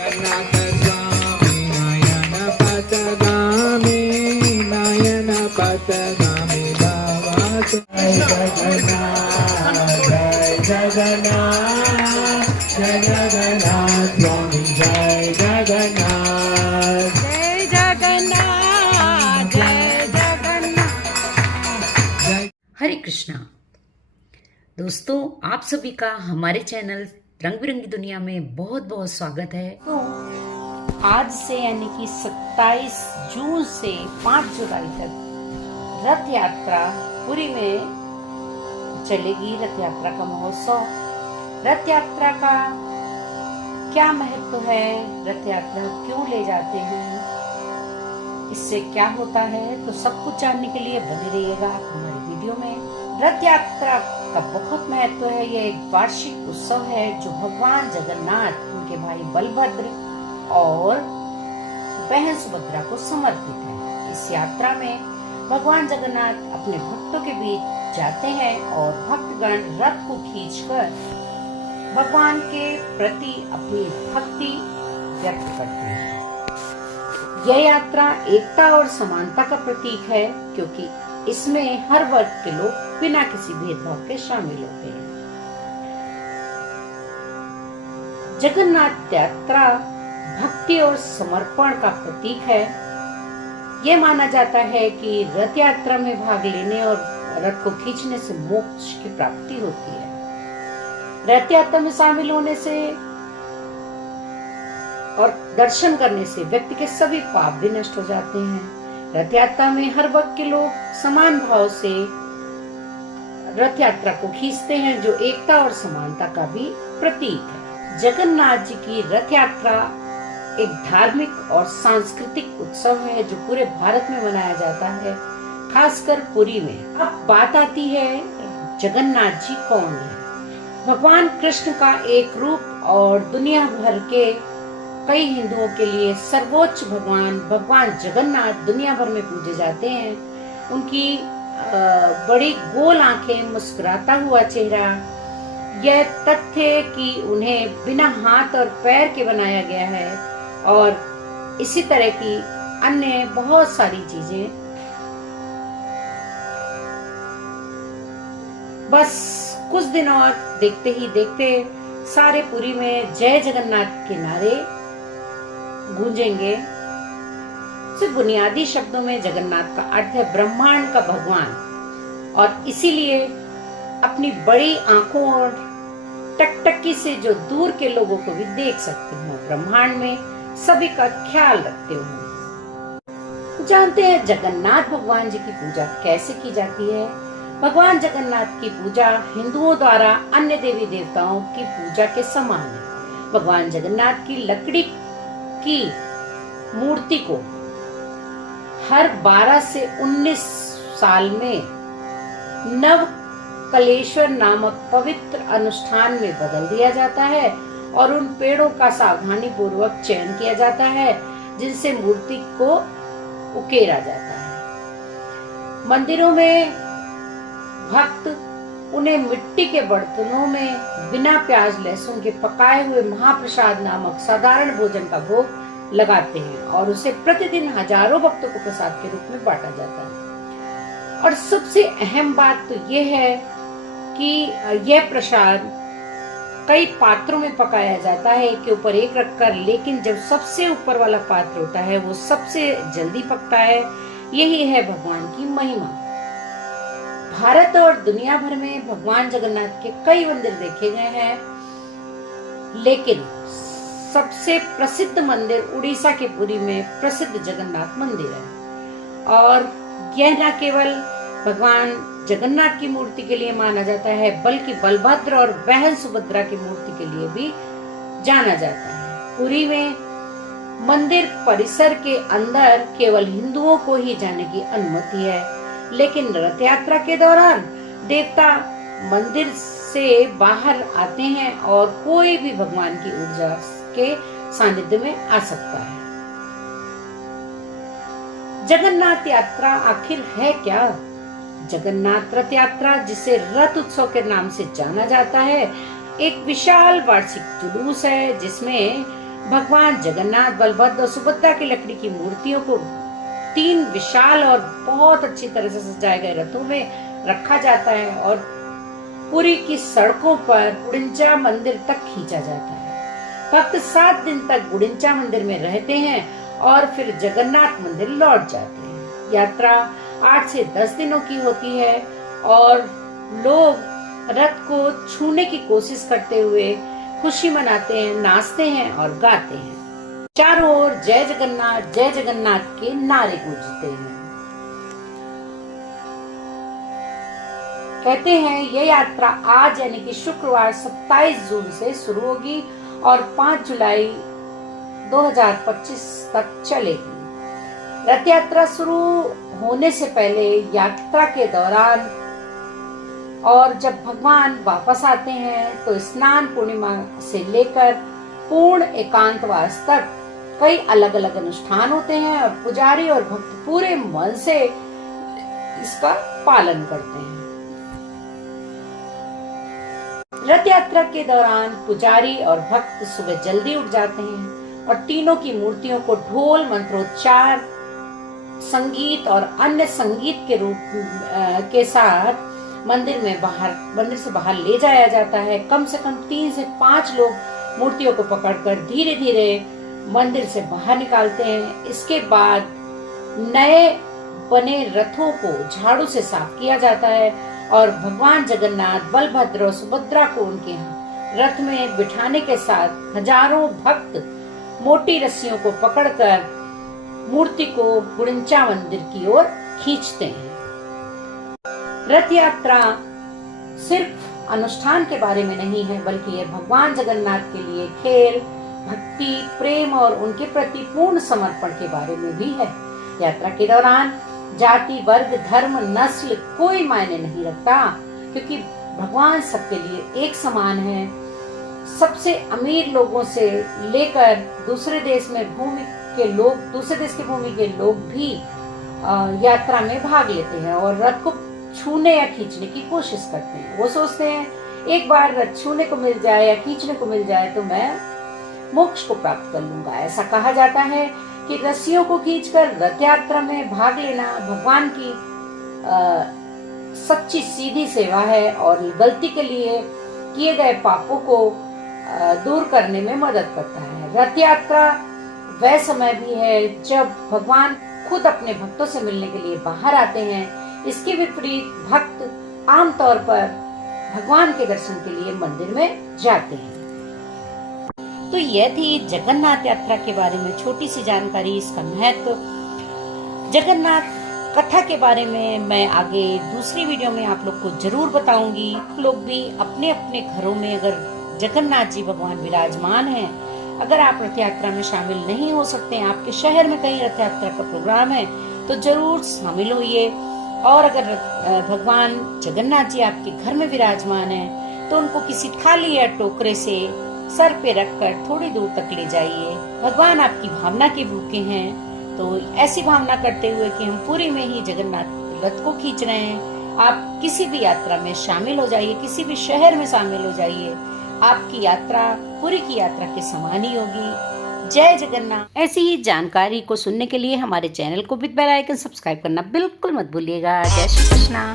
जगन्नाथ स्वामी नयन पथगामी नयन पथगामी बाबा जय जगन्नाथ जय जगन्नाथ जय जगन्नाथ स्वामी जय जगन्नाथ जय जगन्नाथ जय जगन्नाथ। हरे कृष्णा दोस्तों, आप सभी का हमारे चैनल रंग बिरंगी दुनिया में बहुत बहुत स्वागत है। तो आज से यानी कि 27 जून से 5 जुलाई तक रथ यात्रा पुरी में चलेगी। रथ यात्रा का महोत्सव। रथ यात्रा का क्या महत्व है, रथ यात्रा क्यों ले जाते हैं, इससे क्या होता है, तो सब कुछ जानने के लिए बने रहिएगा हमारी वीडियो में। रथ यात्रा का बहुत महत्व है। यह एक वार्षिक उत्सव है जो भगवान जगन्नाथ, उनके भाई बलभद्र और बहन सुभद्रा को समर्पित है। इस यात्रा में भगवान जगन्नाथ अपने भक्तों के बीच जाते हैं और भक्तगण रथ को खींचकर भगवान के प्रति अपनी भक्ति व्यक्त करते हैं। यह यात्रा एकता और समानता का प्रतीक है, क्योंकि इसमें हर वर्ग के लोग बिना किसी भेदभाव के शामिल होते हैं। जगन्नाथ यात्रा भक्ति और समर्पण का प्रतीक है। यह माना जाता है कि रथ यात्रा में भाग लेने और रथ को खींचने से मोक्ष की प्राप्ति होती है। रथ यात्रा में शामिल होने से और दर्शन करने से व्यक्ति के सभी पाप भी नष्ट हो जाते हैं। रथ यात्रा में हर वर्ग के लोग समान भाव से रथ यात्रा को खींचते हैं, जो एकता और समानता का भी प्रतीक है। जगन्नाथ जी की रथ यात्रा एक धार्मिक और सांस्कृतिक उत्सव है जो पूरे भारत में मनाया जाता है, खासकर पुरी में। अब बात आती है जगन्नाथ जी कौन है। भगवान कृष्ण का एक रूप और दुनिया भर के कई हिंदुओं के लिए सर्वोच्च भगवान जगन्नाथ दुनिया भर में पूजे जाते हैं। उनकी बड़ी गोल आंखें, मुस्कुराता हुआ चेहरा, यह तथ्य कि उन्हें बिना हाथ और पैर के बनाया गया है और इसी तरह की अन्य बहुत सारी चीजें, बस कुछ दिन और देखते ही देखते सारे पुरी में जय जगन्नाथ के नारे गूंजेंगे। सिर्फ बुनियादी शब्दों में जगन्नाथ का अर्थ है ब्रह्मांड का भगवान, और इसीलिए अपनी बड़ी आंखों और टकटकी से जो दूर के लोगों को भी देख सकते हो, ब्रह्मांड में सभी का ख्याल रखते हो। जानते हैं जगन्नाथ भगवान जी की पूजा कैसे की जाती है। भगवान जगन्नाथ की पूजा हिंदुओं द्वारा अन्य देवी देवताओं की पूजा के समान है। भगवान जगन्नाथ की लकड़ी की मूर्ति को हर 12 से 19 साल में नव कलेश्वर नामक पवित्र अनुष्ठान में बदल दिया जाता है और उन पेड़ों का सावधानी पूर्वक चयन किया जाता है जिनसे मूर्ति को उकेरा जाता है। मंदिरों में भक्त उन्हें मिट्टी के बर्तनों में बिना प्याज लहसुन के पकाए हुए महाप्रसाद नामक साधारण भोजन का भोग लगाते हैं और उसे प्रतिदिन हजारों भक्तों को प्रसाद के रूप में बांटा जाता है। और सबसे अहम बात तो यह है कि यह प्रसाद कई पात्रों में पकाया जाता है, एक के ऊपर एक रखकर, लेकिन जब सबसे ऊपर वाला पात्र होता है वो सबसे जल्दी पकता है। यही है भगवान की महिमा। भारत और दुनिया भर में भगवान जगन्नाथ के कई मंदिर देखे गए हैं, लेकिन सबसे प्रसिद्ध मंदिर उड़ीसा के पुरी में प्रसिद्ध जगन्नाथ मंदिर है। और यह न केवल भगवान जगन्नाथ की मूर्ति के लिए माना जाता है, बल्कि बलभद्र और बहन सुभद्रा की मूर्ति के लिए भी जाना जाता है। पुरी में मंदिर परिसर के अंदर केवल हिंदुओं को ही जाने की अनुमति है, लेकिन रथ यात्रा के दौरान देवता मंदिर से बाहर आते हैं और कोई भी भगवान की ऊर्जा के सानिध्य में आ सकता है। जगन्नाथ यात्रा आखिर है क्या? जगन्नाथ रथ यात्रा, जिसे रथ उत्सव के नाम से जाना जाता है, एक विशाल वार्षिक जुलूस है जिसमें भगवान जगन्नाथ, बलभद्र और सुभद्रा की लकड़ी की मूर्तियों को 3 विशाल और बहुत अच्छी तरह से सजाए गए रथों में रखा जाता है और पुरी की सड़कों पर गुडिंचा मंदिर तक खींचा जाता है। भक्त 7 दिन तक गुडिंचा मंदिर में रहते हैं और फिर जगन्नाथ मंदिर लौट जाते हैं। यात्रा 8 से 10 दिनों की होती है और लोग रथ को छूने की कोशिश करते हुए खुशी मनाते हैं, नाचते हैं और गाते हैं। चारों ओर जय जगन्नाथ के नारे गूंजते हैं। कहते हैं यह यात्रा आज यानी कि शुक्रवार 27 जून से शुरू होगी और 5 जुलाई 2025 तक चलेगी। रथ यात्रा शुरू होने से पहले, यात्रा के दौरान और जब भगवान वापस आते हैं तो स्नान पूर्णिमा से लेकर पूर्ण एकांतवास तक कई अलग अलग अनुष्ठान होते हैं और पुजारी और भक्त पूरे मन से इसका पालन करते हैं। रथ यात्रा के दौरान पुजारी और भक्त सुबह जल्दी उठ जाते हैं और तीनों की मूर्तियों को ढोल, मंत्रोच्चार, संगीत और अन्य संगीत के रूप के साथ मंदिर से बाहर ले जाया जाता है। कम से कम 3 से 5 लोग मूर्तियों को पकड़कर धीरे धीरे मंदिर से बाहर निकालते हैं। इसके बाद नए बने रथों को झाड़ू से साफ किया जाता है और भगवान जगन्नाथ, बलभद्र और सुभद्रा को उनके रथ में बिठाने के साथ हजारों भक्त मोटी रस्सियों को पकड़कर मूर्ति को गुडिंचा मंदिर की ओर खींचते हैं। रथ यात्रा सिर्फ अनुष्ठान के बारे में नहीं है, बल्कि यह भगवान जगन्नाथ के लिए खेल, भक्ति, प्रेम और उनके प्रति पूर्ण समर्पण के बारे में भी है। यात्रा के दौरान जाति, वर्ग, धर्म, नस्ल कोई मायने नहीं रखता, क्योंकि भगवान सबके लिए एक समान है। सबसे अमीर लोगों से लेकर दूसरे देश की भूमि के लोग भी यात्रा में भाग लेते हैं और रथ को छूने या खींचने की कोशिश करते हैं। वो सोचते हैं एक बार रथ छूने को मिल जाए या खींचने को मिल जाए तो मैं मोक्ष को प्राप्त कर लूंगा। ऐसा कहा जाता है कि रस्सियों को खींचकर रथ यात्रा में भाग लेना भगवान की सच्ची सीधी सेवा है और गलती के लिए किए गए पापों को दूर करने में मदद करता है। रथ यात्रा वह समय भी है जब भगवान खुद अपने भक्तों से मिलने के लिए बाहर आते हैं। इसके विपरीत भक्त आमतौर पर भगवान के दर्शन के लिए मंदिर में जाते हैं। तो यह थी जगन्नाथ यात्रा के बारे में छोटी सी जानकारी, इसका महत्व। जगन्नाथ कथा के बारे में मैं आगे दूसरी वीडियो में आप लोग को जरूर बताऊंगी। आप लोग भी अपने अपने घरों में अगर जगन्नाथ जी भगवान विराजमान हैं, अगर आप रथ यात्रा में शामिल नहीं हो सकते हैं, आपके शहर में कहीं रथ यात्रा का प्रोग्राम है, तो जरूर शामिल होइए। और अगर भगवान जगन्नाथ जी आपके घर में विराजमान हैं, तो उनको किसी थाली या टोकरे से सर पे रखकर थोड़ी दूर तक ले जाइए। भगवान आपकी भावना के भूखे हैं, तो ऐसी भावना करते हुए कि हम पुरी में ही जगन्नाथ रथ को खींच रहे हैं, आप किसी भी यात्रा में शामिल हो जाइए, किसी भी शहर में शामिल हो जाइए। आपकी यात्रा पुरी की यात्रा के समान ही होगी। जय जगन्नाथ। ऐसी ही जानकारी को सुनने के लिए हमारे चैनल को विद बेल आइकन सब्सक्राइब करना बिल्कुल मत भूलिएगा। जय श्री कृष्णा।